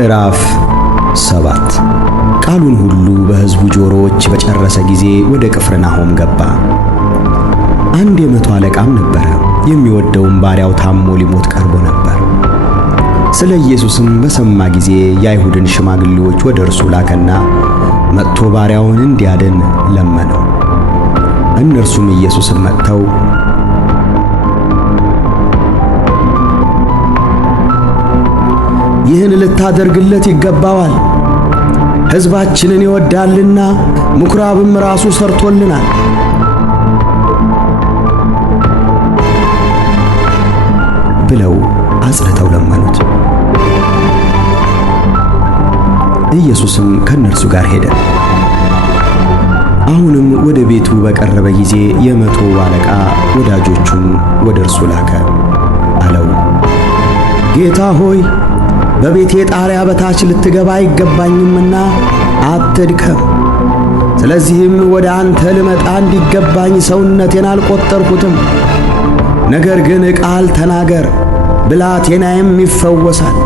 ምዕራፍ 7 ቃሉን ሁሉ በሕዝቡ ጆሮዎች በጨረሰ ጊዜ ወደ ቅፍርናሆም ገባ። አንድ የመቶ አለቃም ነበረ። የሚወደውም ባሪያው ታሞ ሊሞት ቀርቦ ነበር። ስለ ኢየሱስም በሰማ ጊዜ የአይሁድን ሽማግሌዎች ወደ እርሱ ላከና መጥቶ ባሪያውን እንዲያድን ለመነው። እነርሱም ኢየሱስን መጥተው ይህን ልታደርግለት ይገባዋል፣ ሕዝባችንን ይወዳልና ምኵራብም ራሱ ሰርቶልናል ብለው አጽንተው ለመኑት። ኢየሱስም ከእነርሱ ጋር ሄደ። አሁንም ወደ ቤቱ በቀረበ ጊዜ የመቶ አለቃ ወዳጆቹን ወደ እርሱ ላከ። አለው፣ ጌታ ሆይ በቤቴ ጣሪያ በታች ልትገባ አይገባኝምና አትድከም። ስለዚህም ወደ አንተ ልመጣ እንዲገባኝ ሰውነቴን አልቈጠርሁትም። ነገር ግን ቃል ተናገር፣ ብላቴናዬም ይፈወሳል።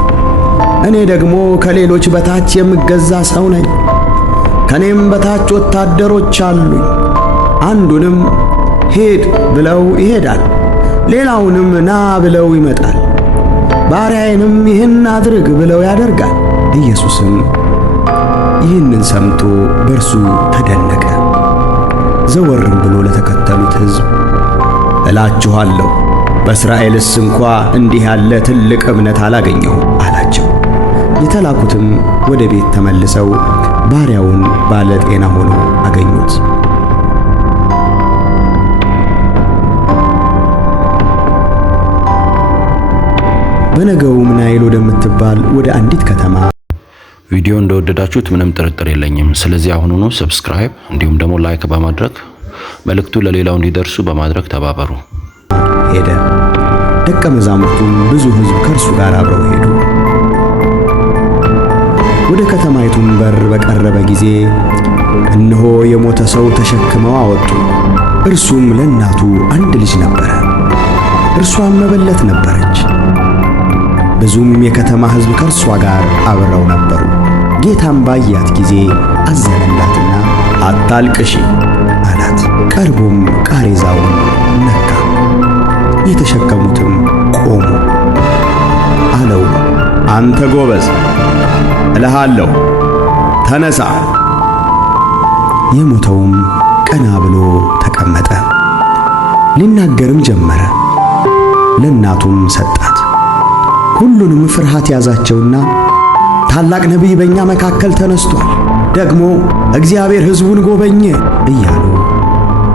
እኔ ደግሞ ከሌሎች በታች የምገዛ ሰው ነኝ። ከኔም በታች ወታደሮች አሉኝ። አንዱንም ሂድ ብለው ይሄዳል፣ ሌላውንም ና ብለው ይመጣል፣ ባሪያዬንም ይህን አድርግ ብለው ያደርጋል። ኢየሱስም ይህንን ሰምቶ በእርሱ ተደነቀ። ዘወርም ብሎ ለተከተሉት ሕዝብ እላችኋለሁ በእስራኤልስ እንኳ እንዲህ ያለ ትልቅ እምነት አላገኘሁም አላቸው። የተላኩትም ወደ ቤት ተመልሰው ባሪያውን ባለ ጤና ሆኖ አገኙት። በነገውም ናይል ወደምትባል ወደ አንዲት ከተማ ቪዲዮ እንደወደዳችሁት ምንም ጥርጥር የለኝም። ስለዚህ አሁኑኑ ሰብስክራይብ እንዲሁም ደግሞ ላይክ በማድረግ መልእክቱ ለሌላው እንዲደርሱ በማድረግ ተባበሩ። ሄደ። ደቀ መዛሙርቱም ብዙ ሕዝብ ከእርሱ ጋር አብረው ሄዱ። ወደ ከተማይቱም በር በቀረበ ጊዜ እነሆ የሞተ ሰው ተሸክመው አወጡ። እርሱም ለእናቱ አንድ ልጅ ነበረ፣ እርሷም መበለት ነበረች። ብዙም የከተማ ሕዝብ ከእርሷ ጋር አብረው ነበሩ። ጌታም ባያት ጊዜ አዘነላትና አታልቅሺ አላት። ቀርቦም ቃሬዛውን ነካ፣ የተሸከሙትም ቆሙ። አለው፣ አንተ ጎበዝ እልሃለሁ ተነሣ። የሞተውም ቀና ብሎ ተቀመጠ፣ ሊናገርም ጀመረ። ለእናቱም ሰጣት። ሁሉንም ፍርሃት ያዛቸውና ታላቅ ነቢይ በእኛ መካከል ተነስቷል፣ ደግሞ እግዚአብሔር ሕዝቡን ጎበኘ እያሉ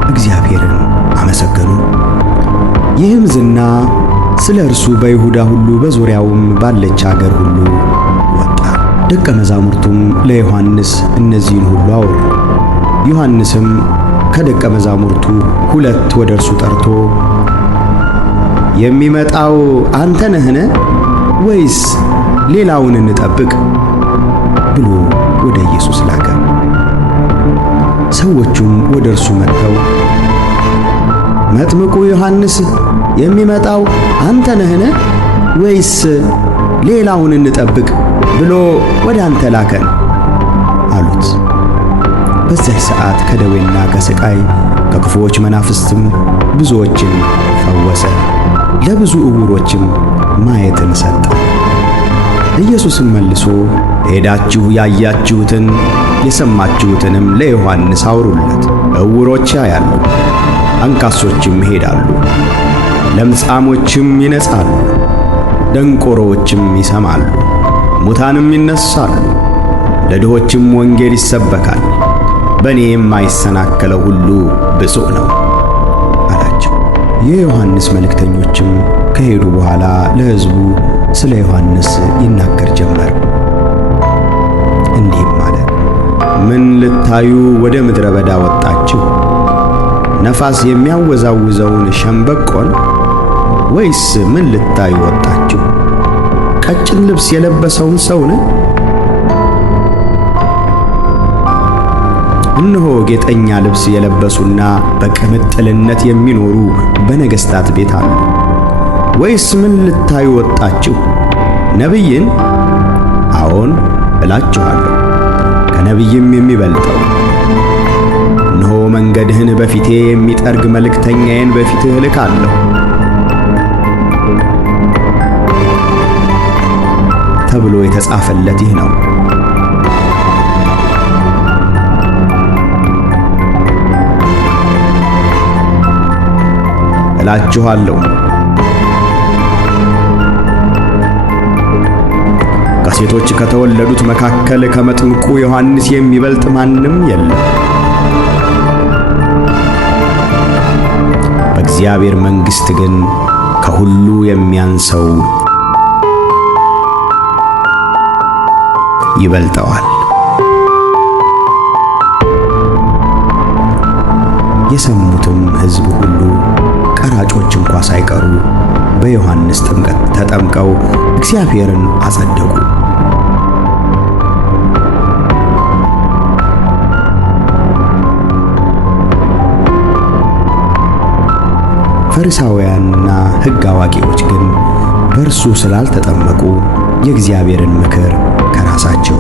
እግዚአብሔርን አመሰገኑ። ይህም ዝና ስለ እርሱ በይሁዳ ሁሉ በዙሪያውም ባለች አገር ሁሉ ወጣ። ደቀ መዛሙርቱም ለዮሐንስ እነዚህን ሁሉ አወሩ። ዮሐንስም ከደቀ መዛሙርቱ ሁለት ወደ እርሱ ጠርቶ የሚመጣው አንተ ነህን? ወይስ ሌላውን እንጠብቅ ብሎ ወደ ኢየሱስ ላከ። ሰዎቹም ወደ እርሱ መጥተው መጥምቁ ዮሐንስ የሚመጣው አንተ ነህን? ወይስ ሌላውን እንጠብቅ ብሎ ወደ አንተ ላከን አሉት። በዚያች ሰዓት ከደዌና ከሥቃይ ከክፉዎች መናፍስትም ብዙዎችን ፈወሰ፣ ለብዙ ዕውሮችም ማየትን ሰጠ። ኢየሱስም መልሶ ሄዳችሁ ያያችሁትን የሰማችሁትንም ለዮሐንስ አውሩለት። ዕውሮች ያያሉ፣ አንካሶችም ይሄዳሉ፣ ለምጻሞችም ይነጻሉ፣ ደንቆሮዎችም ይሰማሉ፣ ሙታንም ይነሳሉ፣ ለድሆችም ወንጌል ይሰበካል። በእኔ የማይሰናከለው ሁሉ ብፁዕ ነው አላቸው። የዮሐንስ መልእክተኞችም ከሄዱ በኋላ ለሕዝቡ ስለ ዮሐንስ ይናገር ጀመር። እንዲህም አለ፣ ምን ልታዩ ወደ ምድረ በዳ ወጣችሁ? ነፋስ የሚያወዛውዘውን ሸምበቆን? ወይስ ምን ልታዩ ወጣችሁ? ቀጭን ልብስ የለበሰውን ሰውን? እነሆ ጌጠኛ ልብስ የለበሱና በቅምጥልነት የሚኖሩ በነገሥታት ቤት አሉ። ወይስ ምን ልታዩ ወጣችሁ? ነቢይን? አዎን እላችኋለሁ፣ ከነቢይም የሚበልጠው። እነሆ መንገድህን በፊቴ የሚጠርግ መልእክተኛዬን በፊትህ እልካለሁ ተብሎ የተጻፈለት ይህ ነው። እላችኋለሁ ከሴቶች ከተወለዱት መካከል ከመጥምቁ ዮሐንስ የሚበልጥ ማንም የለም። በእግዚአብሔር መንግሥት ግን ከሁሉ የሚያንሰው ይበልጠዋል። የሰሙትም ሕዝብ ሁሉ ቀራጮች እንኳ ሳይቀሩ በዮሐንስ ጥምቀት ተጠምቀው እግዚአብሔርን አጸደቁ። ፈሪሳውያንና ሕግ አዋቂዎች ግን በእርሱ ስላልተጠመቁ የእግዚአብሔርን ምክር ከራሳቸው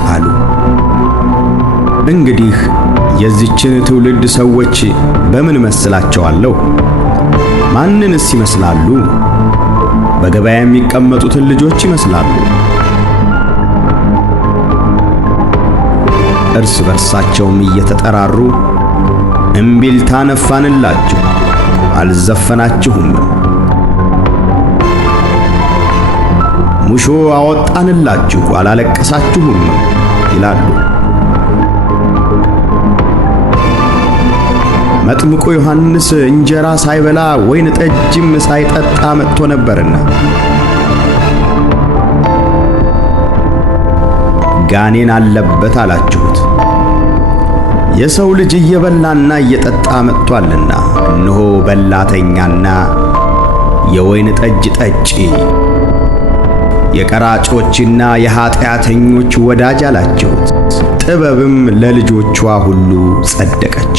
ጣሉ። እንግዲህ የዚችን ትውልድ ሰዎች በምን መስላቸዋለሁ? ማንንስ ይመስላሉ? በገበያ የሚቀመጡትን ልጆች ይመስላሉ። እርስ በርሳቸውም እየተጠራሩ እምቢልታ ነፋንላችሁ፣ አልዘፈናችሁም፣ ሙሾ አወጣንላችሁ፣ አላለቀሳችሁም ይላሉ። መጥምቁ ዮሐንስ እንጀራ ሳይበላ ወይን ጠጅም ሳይጠጣ መጥቶ ነበርና ጋኔን አለበት አላችሁት። የሰው ልጅ እየበላና እየጠጣ መጥቷልና እነሆ በላተኛና የወይን ጠጅ ጠጪ፣ የቀራጮችና የኀጢአተኞች ወዳጅ አላችሁት። ጥበብም ለልጆቿ ሁሉ ጸደቀች።